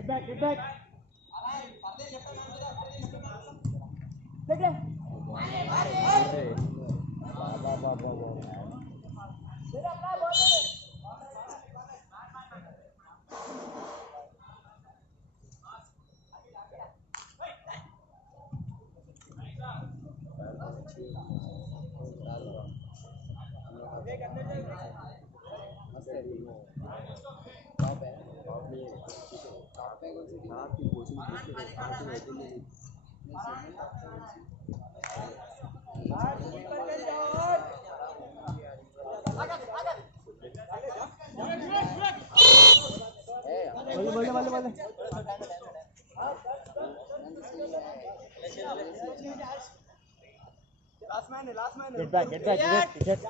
Get back, get.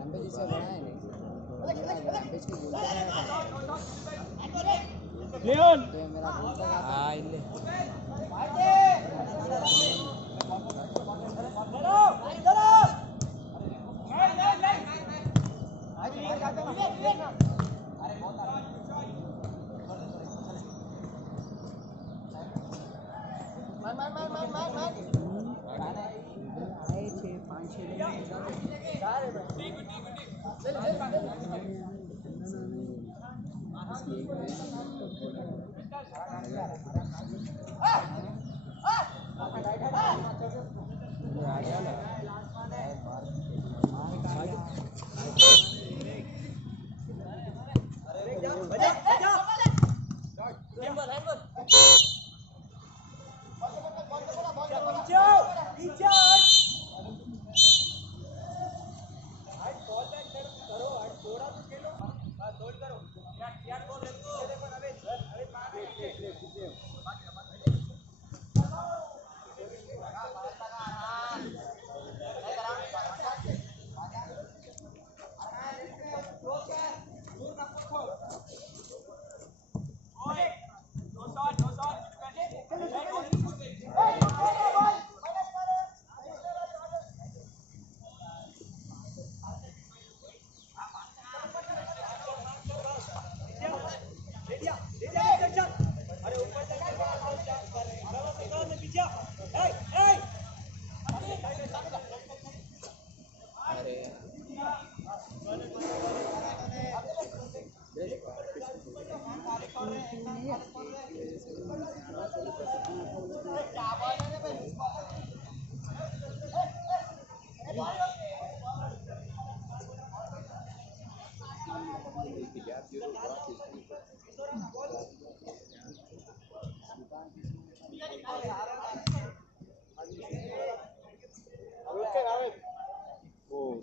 Rampage इससे बड़ा है नहीं रैम्पेज के बोलते हैं लियोन तो मेरा बोलता था हाँ इल्ले आए 5-6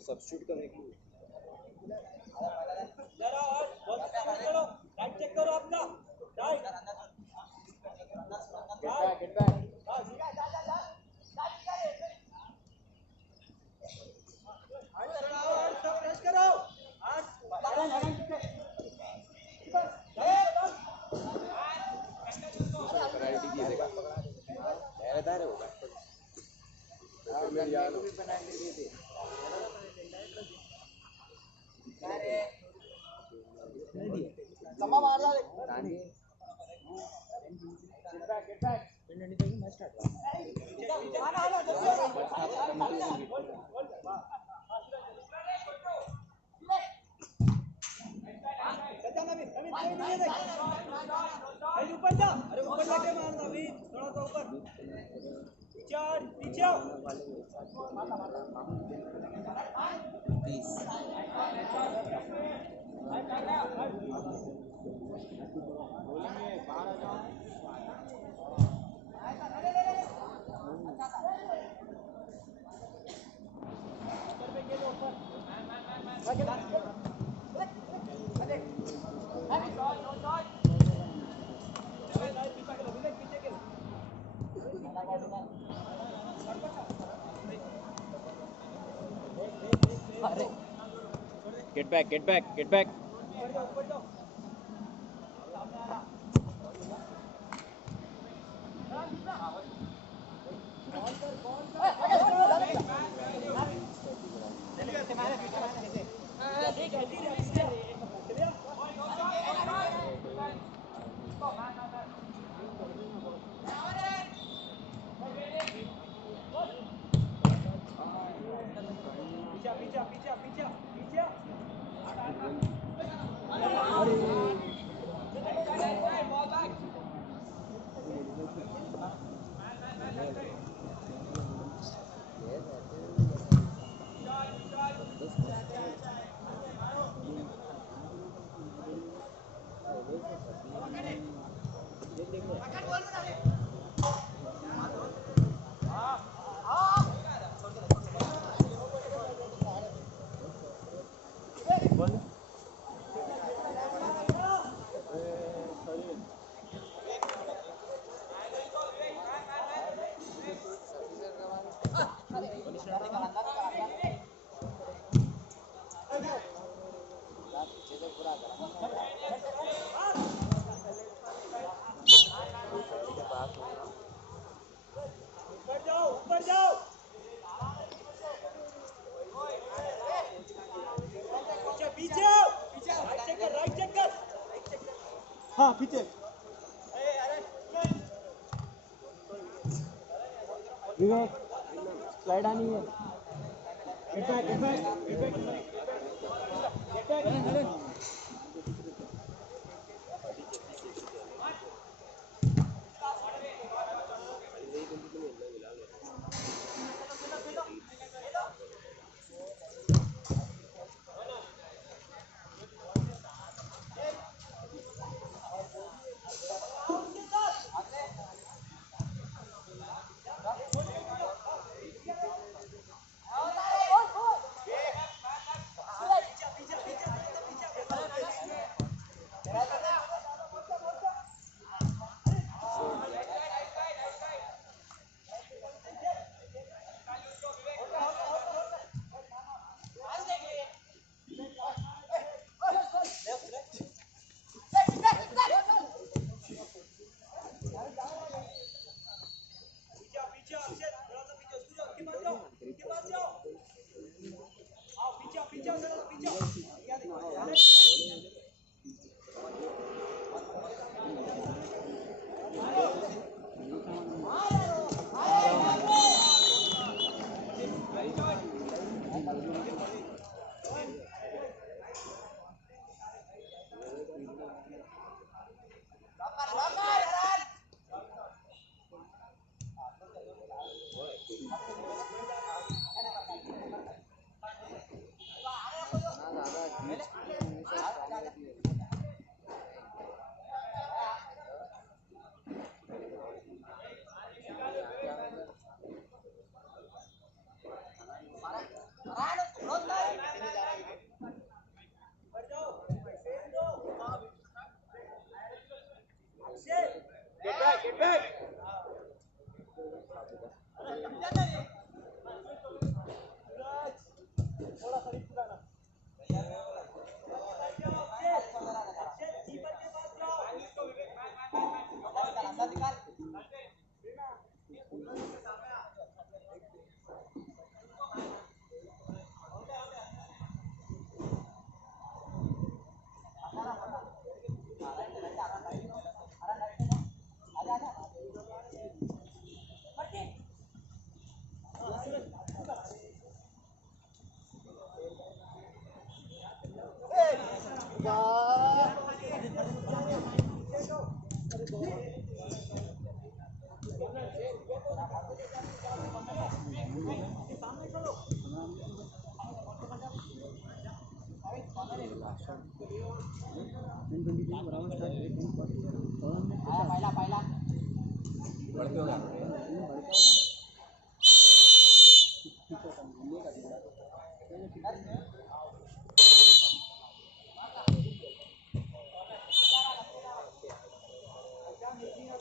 सब्स्टिट्यूट करने के लिए get back get back पीछे से पूरा करा ऊपर जाओ पीछे राइट चेक कर हाँ पीछे विवेक स्लाइड आनी है get back get back बढ़ते हो गया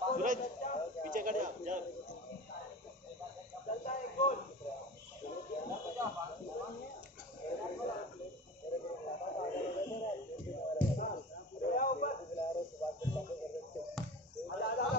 सूरज पीछे कर जा चलता है गोल ऊपर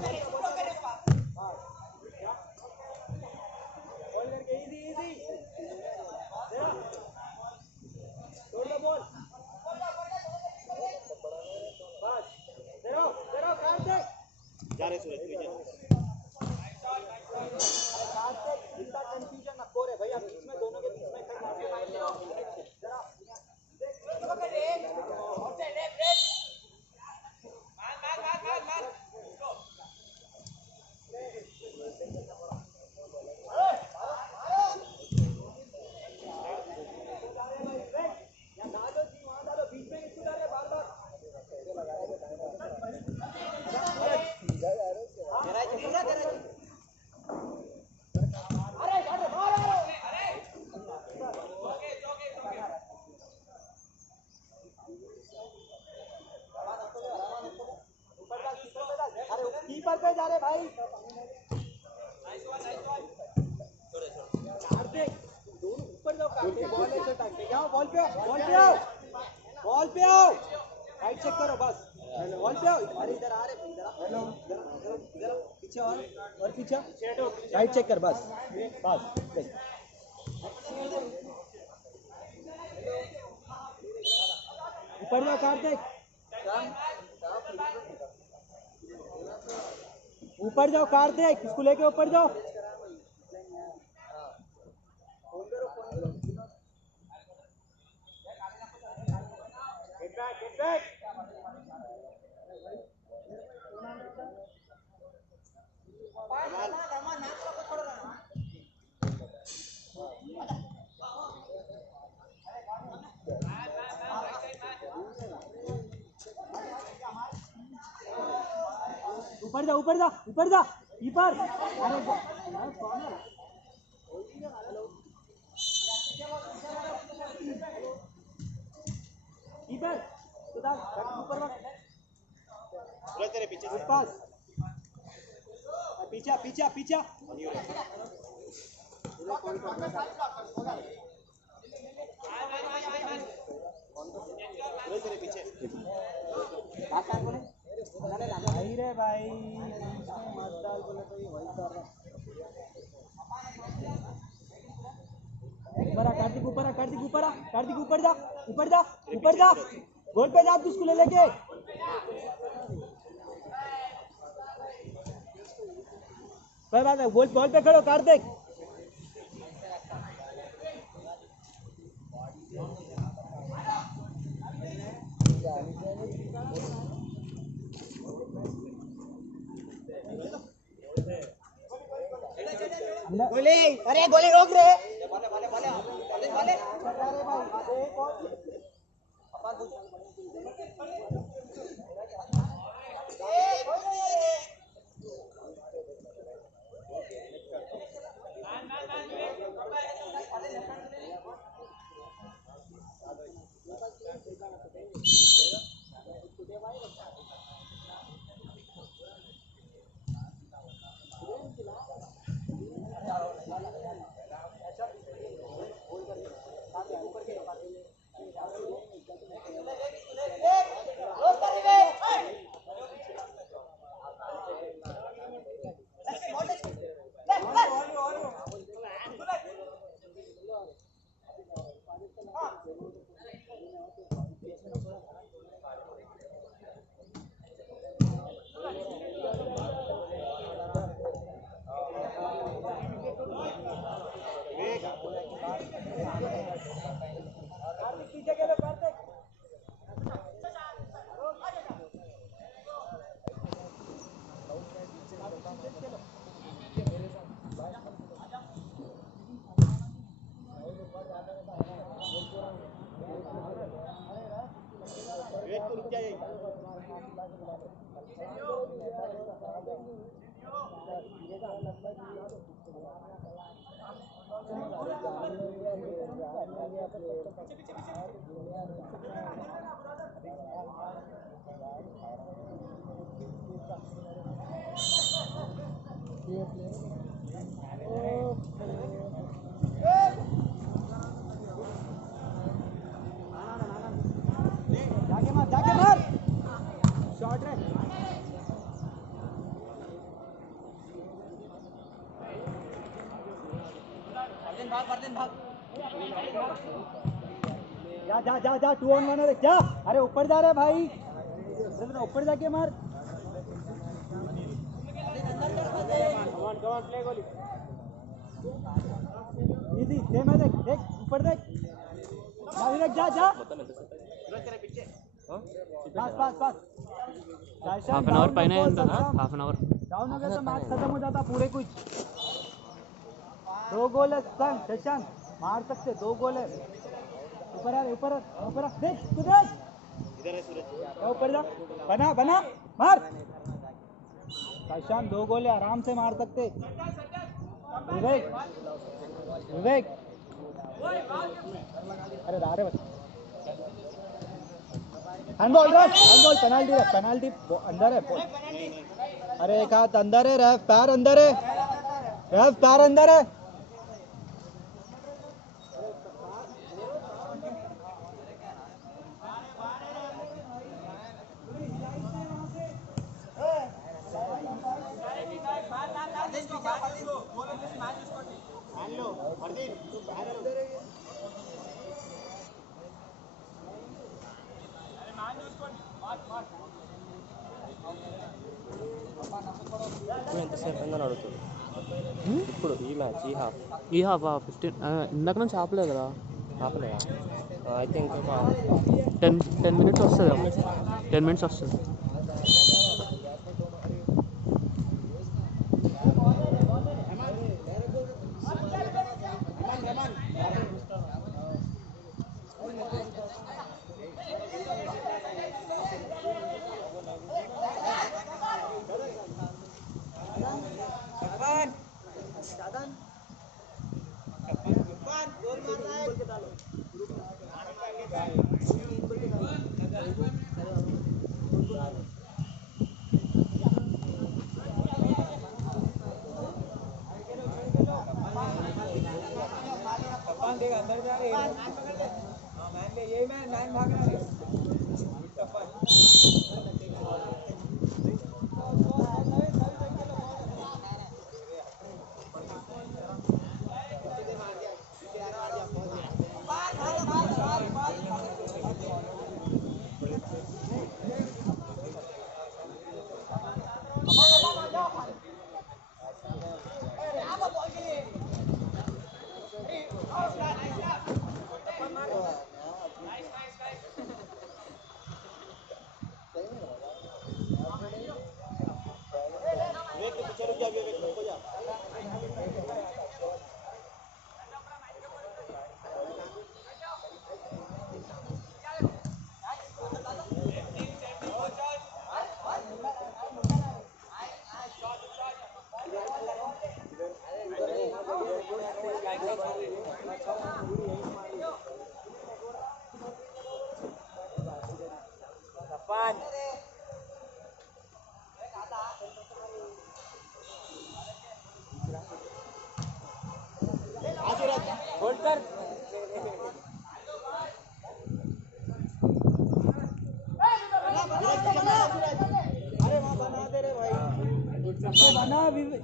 बॉल है टाइम पे आओ, बॉल पे आओ, बॉल पे आओ, बॉल पे आओ, राइट चेक करो बस, बॉल पे आओ, अरे इधर आ रहे, इधर हेलो, इधर पीछे और पीछे, राइट चेक कर बस, बस ऊपर जाओ कार्तिक, ऊपर जाओ कार्तिक, इसको लेके ऊपर जाओ, get back. ऊपर जा कीपर, अरे कीपर ऊपर तेरे पीछे पास, पीछे तेरे पीछे भाई रे भाई, मत डाल बोले तो वही कर रहा। कार्तिक ऊपर जा, गोल पे जा, तू उसको ले लेके कोई बात है, बॉल पे खड़ो कार्तिक, गोली, अरे गोली रोक रे, जाके मार शॉट रे, भाग जा 2 on 1 जा, अरे ऊपर जा रहा है भाई, ऊपर जाके मार, प्ले गोली इजी, देख ऊपर देख, जा तेरे पीछे, पास हाफ एन आवर पहले हाफ एन आवर डाउन हो गया तो मैच खत्म हो जाता पूरे, कुछ 2 गोल है शशांक, मार सकते 2 गोल है, ऊपर देख सूरज, इधर है सूरज, ऊपर जा, बना मार शशांक, 2 गोल है, आराम से मार सकते, विवेक अरे दारे बस, हैंडबॉल पेनाल्टी अंदर है, अरे एक हाथ अंदर है, रेफ पैर अंदर है, ఇప్పుడు ఎంతసేపు అయిందని అడుగుతుంది ఇప్పుడు ఈ మ్యాచ్ ఈ హాఫ్ ఈ హాఫ్ 15 ఇందాక నుంచి ఆపలేదు కదా. ఆపలేదా అయితే ఇంకొక 10 minutes వస్తుంది. 10 minutes వస్తుంది. अंदर जा रहे हैं। मैन ले यही मैन भाग रहा है।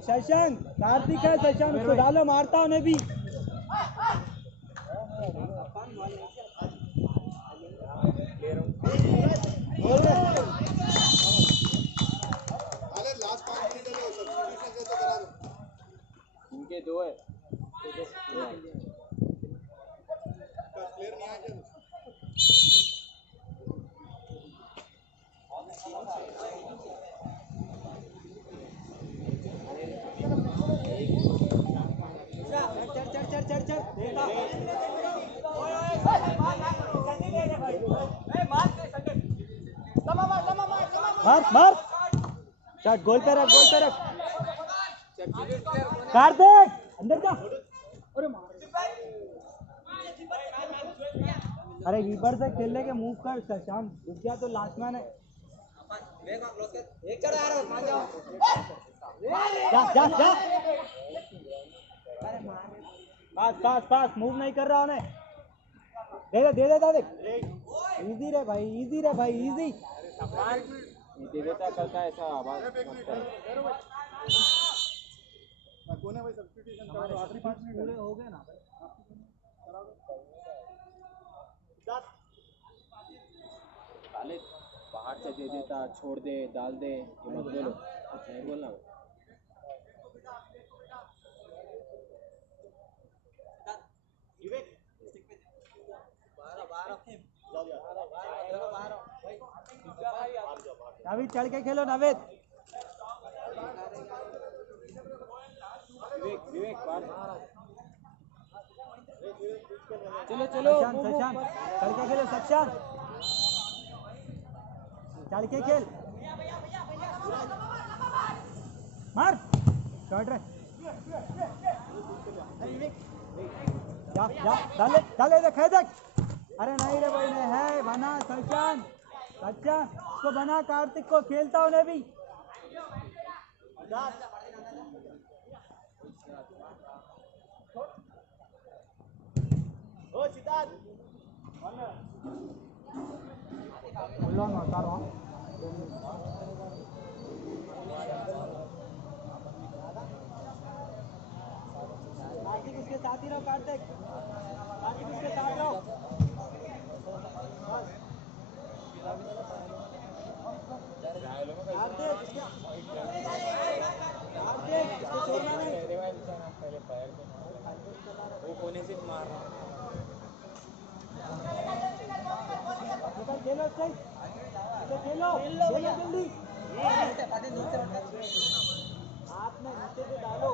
शशांक कार्तिक है, शशांक उसको डालो, मारता उन्हें भी। इनके दो है। मार मार शॉट, गोल पे रख, गोल पे रख। कार्तिक अंदर जा। अरे कीपर से खेलने के मूव कर शशांक, रुक जा तो लास्ट मैन है। जा जा जा, पास पास पास, मूव नहीं कर रहा उन्हें। दे दे देख, इजी रे भाई, इजी रे भाई, इजी। देवता करता है ऐसा आवाज कौन है भाई? सब्स्टिट्यूशन करो, आखिरी 5 मिनट पूरे हो गए ना। बाहर से दे देता, छोड़ दे, डाल दे, ये मत बोलो, कुछ नहीं बोलना। नाविद चढ़ के खेलो, नाविद। विवेक चलो चलो, शशांक चढ़ के खेलो, शशांक चढ़ के खेल, मार शॉट रे। जा जा, डाले डाले, देख है देख। अरे नहीं रे भाई, नहीं है, बना शशांक, शशांक को बना, कार्तिक को खेलता उन्हें भी। ओ सिद्धार्थ बोलो ना, उतारो। कार्तिक उसके साथ साथ ही रहो कार्तिक इसके साथ रहो बस कार्तिक इसको छोड़ना नहीं वो कोने से मार रहा खेलो खेलो जल्दी हाथ में नीचे से डालो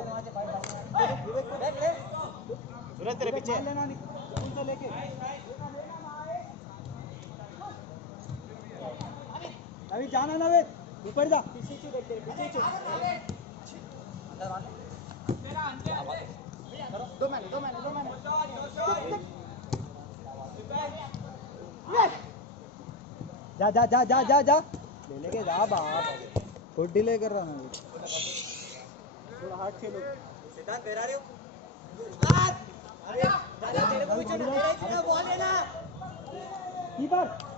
सूरज तेरे पीछे लेना नहीं तो लेके अभी जाना ना वे ऊपर जा पीछे देख तेरे पीछे दो मैंने जा जा जा जा जा जा ले लेके जा बाप खुद डिले कर रहा मैं थोड़ा हार्ड खेलो सिद्धांत बेरा रहे हो दादा तेरे को पीछे ना बॉल लेना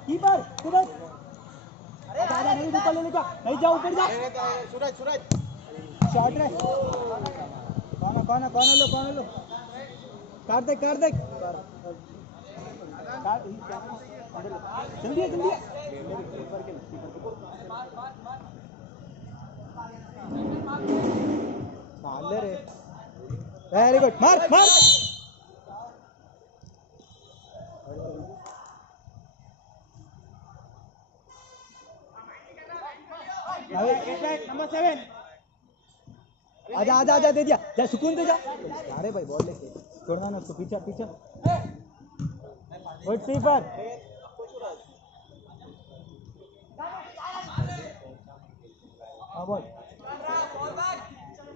कीपर सूरज अरे दादा नहीं ऊपर ले लेगा नहीं जा ऊपर जा सूरज शॉट रे कौन लो कार्तिक जल्दी मार ले रे वेरी गुड मार नंबर 7 आजा दे दिया जा सुकून से जा अरे भाई बॉल लेके छोड़ना ना उसको पीछे गुड कीपर बॉल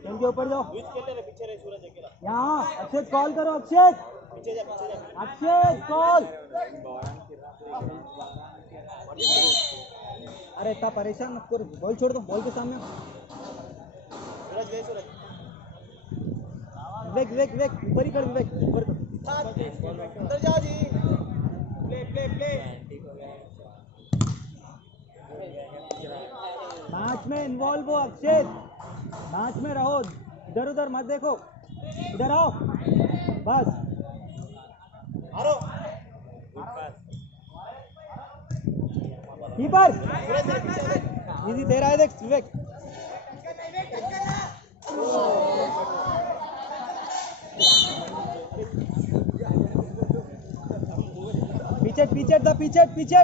चल के ऊपर जाओ यहाँ अक्षत कॉल करो अक्षत कॉल अरे इतना परेशान मत करो बॉल छोड़ दो बॉल के सामने विवेक ऊपर ही कर विवेक ऊपर अंदर जा जी प्ले मैच में इन्वॉल्व हो अक्षत मैच में रहो इधर उधर मत देखो इधर आओ बस कीपर इजी दे रहा है देख विवेक पीछे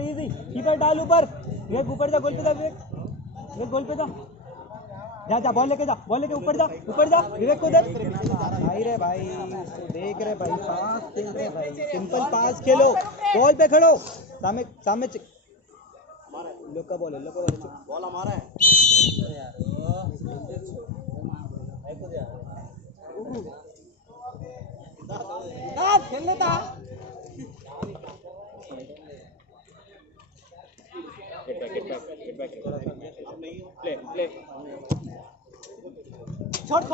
इजी कीपर डाल ऊपर विवेक ऊपर जा गोल पे जा विवेक गोल पे जा जा बॉल लेके ऊपर जा विवेक को दे भाई रे भाई देख रहे भाई पास खेल रहे भाई सिंपल पास खेलो बॉल पे खड़ो सामने लोग का बॉल है बॉल हमारा है खेल लेता Get back. Play. छोड़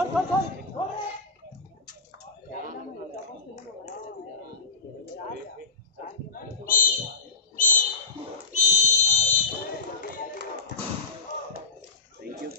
Thank you.